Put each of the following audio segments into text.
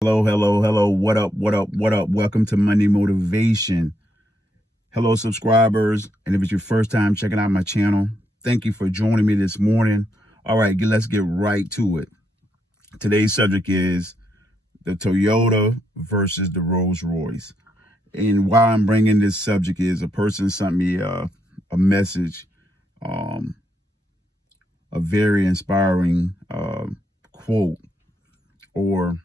Hello, hello, hello. What up, what up, what up? Welcome to Monday Motivation. Hello, subscribers. And if it's your first time checking out my channel, thank you for joining me this morning. All right, let's get right to it. Today's subject is the Toyota versus the Rolls Royce. And why I'm bringing this subject is a person sent me a message, um, a very inspiring quote or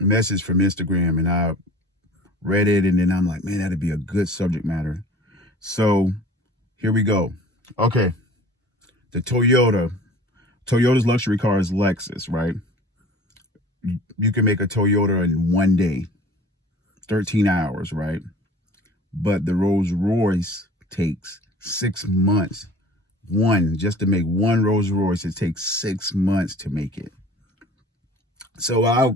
message from Instagram, and I read it, and then I'm like, man, that'd be a good subject matter. So here we go. Okay, the Toyota's luxury car is Lexus, right? You can make a Toyota in one day, 13 hours, right? But the Rolls Royce takes 6 months. Just to make one Rolls Royce, it takes 6 months to make it. So I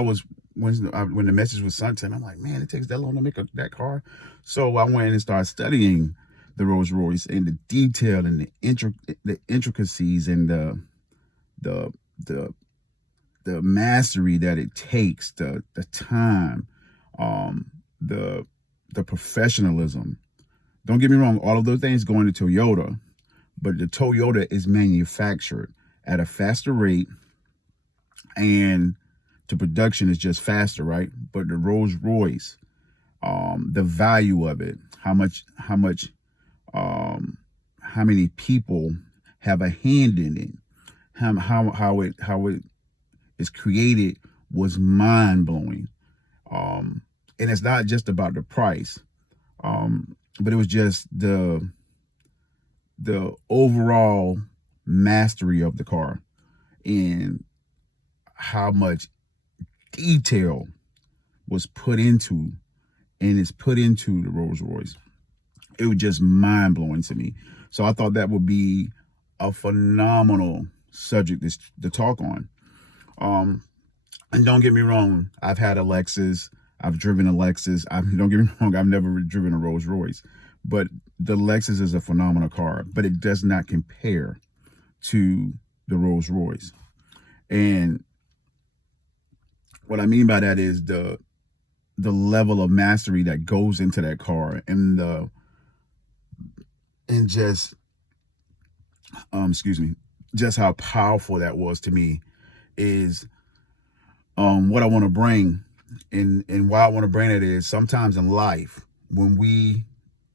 was when the message was sent, I'm like, man, it takes that long to make that car. So I went and started studying the Rolls Royce and the detail and the intricacies and the the the mastery that it takes, the time, the professionalism. Don't get me wrong, all of those things go into Toyota, but the Toyota is manufactured at a faster rate, and the production is just faster, right? But the Rolls Royce, the value of it, how many people have a hand in it, how it is created was mind blowing. And it's not just about the price, but it was just the overall mastery of the car and how much detail was put into and is put into the Rolls Royce. It was just mind blowing to me. So I thought that would be a phenomenal subject to talk on. And don't get me wrong, I've had a Lexus, I've driven a Lexus. Don't get me wrong, I've never driven a Rolls Royce, but the Lexus is a phenomenal car, but it does not compare to the Rolls Royce. And what I mean by that is the level of mastery that goes into that car, and just excuse me, just how powerful that was to me is what I want to bring. And why I want to bring it is sometimes in life when we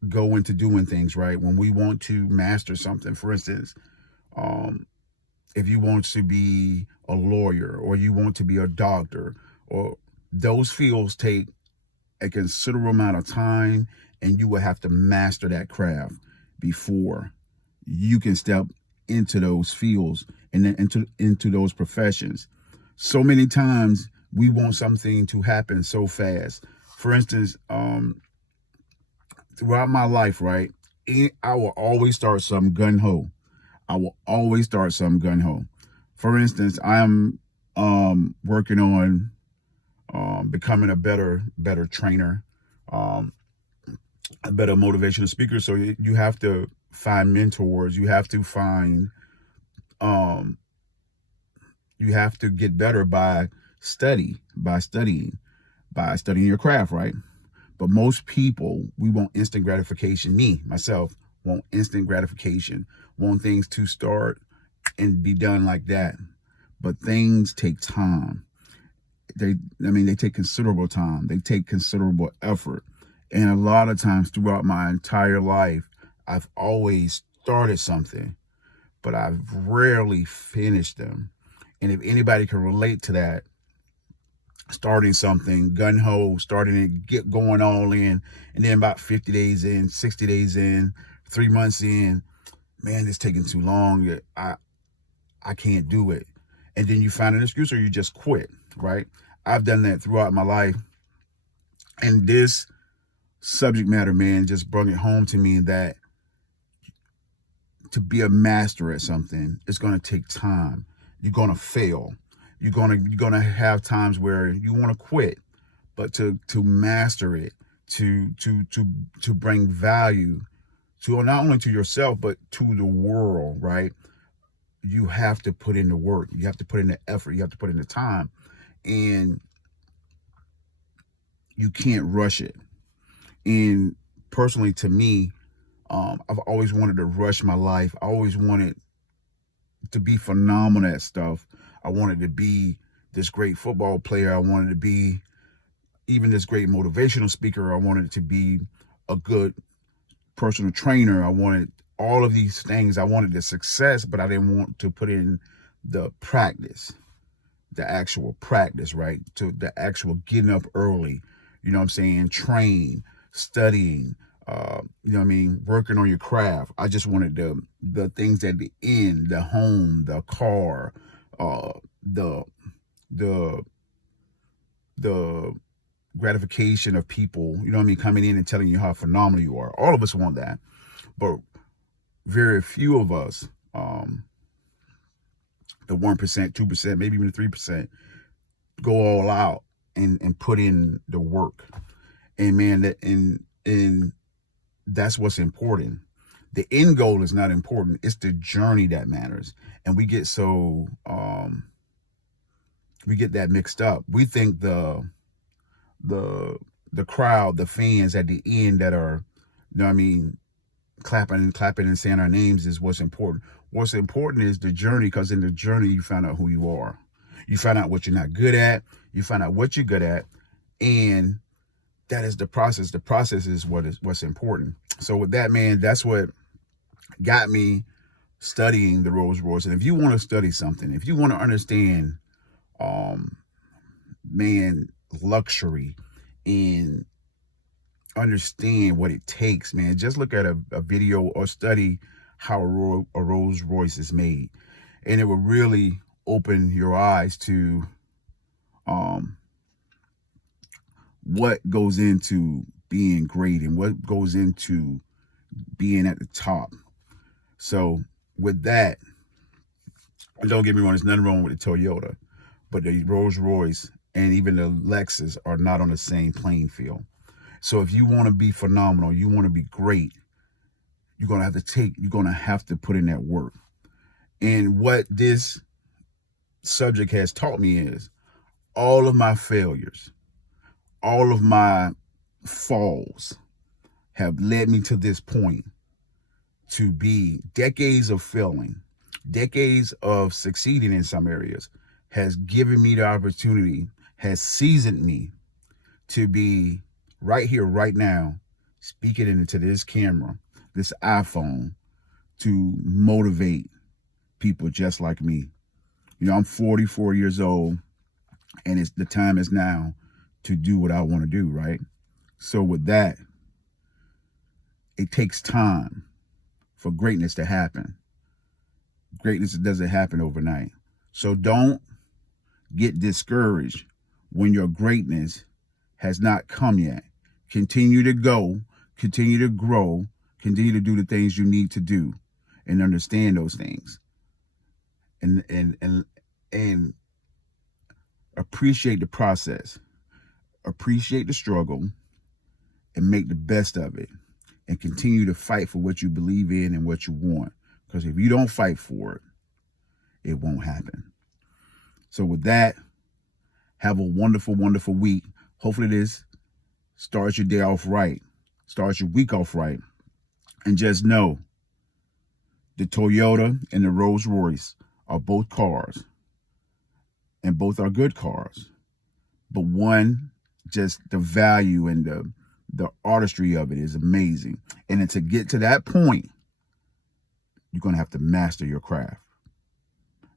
go into doing things, right, when we want to master something, for instance, if you want to be a lawyer or you want to be a doctor, or those fields take a considerable amount of time, and you will have to master that craft before you can step into those fields and then into those professions. So many times we want something to happen so fast. For instance, throughout my life, right, I will always start some gun ho. I will always start some gun ho. For instance, I'm working on becoming a better trainer, um, a better motivational speaker. So you have to find mentors. Um, you have to get better by studying your craft, right? But most people, we want instant gratification. Me, myself, want instant gratification, want things to start and be done like that. But things take time. They take considerable time. They take considerable effort. And a lot of times throughout my entire life, I've always started something, but I've rarely finished them. And if anybody can relate to that, starting something, gun ho, starting it, get going all in, and then about 50 days in, 60 days in, 3 months in, man, it's taking too long. I can't do it. And then you find an excuse or you just quit, right? I've done that throughout my life. And this subject matter, man, just brought it home to me that to be a master at something, it's going to take time. You're going to fail. You're gonna have times where you want to quit, but to master it, to bring value to not only to yourself but to the world, right? You have to put in the work. You have to put in the effort. You have to put in the time. and you can't rush it. And personally, to me, I've always wanted to rush my life. I always wanted to be phenomenal at stuff. I wanted to be this great football player. I wanted to be even this great motivational speaker. I wanted to be a good personal trainer. I wanted all of these things. I wanted the success, but I didn't want to put in the practice, the actual practice, right? To the actual getting up early, you know what I'm saying? Train, studying, you know what I mean? Working on your craft. I just wanted the things at the end, the home, the car, the the gratification of people, you know what I mean, coming in and telling you how phenomenal you are. All of us want that, but very few of us, the 1%, 2%, maybe even 3%, go all out and put in the work. And man, and that's what's important. The end goal is not important. It's the journey that matters. And we get we get that mixed up. We think the crowd, the fans at the end that are, you know what I mean, clapping and saying our names is what's important. What's important is the journey, because in the journey you find out who you are. You find out what you're not good at. You find out what you're good at, and that is the process. The process is what's important. So with that, man, that's what got me studying the Royce. And if you want to study something, if you want to understand, man, luxury and understand what it takes, man, just look at a video or study how a Rolls Royce is made, and it will really open your eyes to what goes into being great and what goes into being at the top. So with that, don't get me wrong, there's nothing wrong with the Toyota, but the Rolls Royce and even the Lexus are not on the same playing field. So if you want to be phenomenal, you want to be great, you're going to have to put in that work. And what this subject has taught me is all of my failures, all of my falls have led me to this point, to be decades of failing, decades of succeeding in some areas has given me the opportunity, has seasoned me to be right here, right now, speaking into this camera, this iPhone, to motivate people just like me. You know, I'm 44 years old, and the time is now to do what I want to do, right? So with that, it takes time for greatness to happen. Greatness doesn't happen overnight. So don't get discouraged when your greatness has not come yet. Continue to go, continue to grow, continue to do the things you need to do, and understand those things. And appreciate the process, appreciate the struggle, and make the best of it, and continue to fight for what you believe in and what you want. Because if you don't fight for it, it won't happen. So with that, have a wonderful, wonderful week. Hopefully this starts your day off right, starts your week off right. And just know, the Toyota and the Rolls Royce are both cars, and both are good cars. But one, just the value and the artistry of it is amazing. And then to get to that point, you're going to have to master your craft,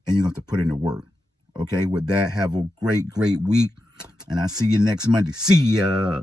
and you're going to have to put in the work. Okay, with that, have a great, great week, and I'll see you next Monday. See ya.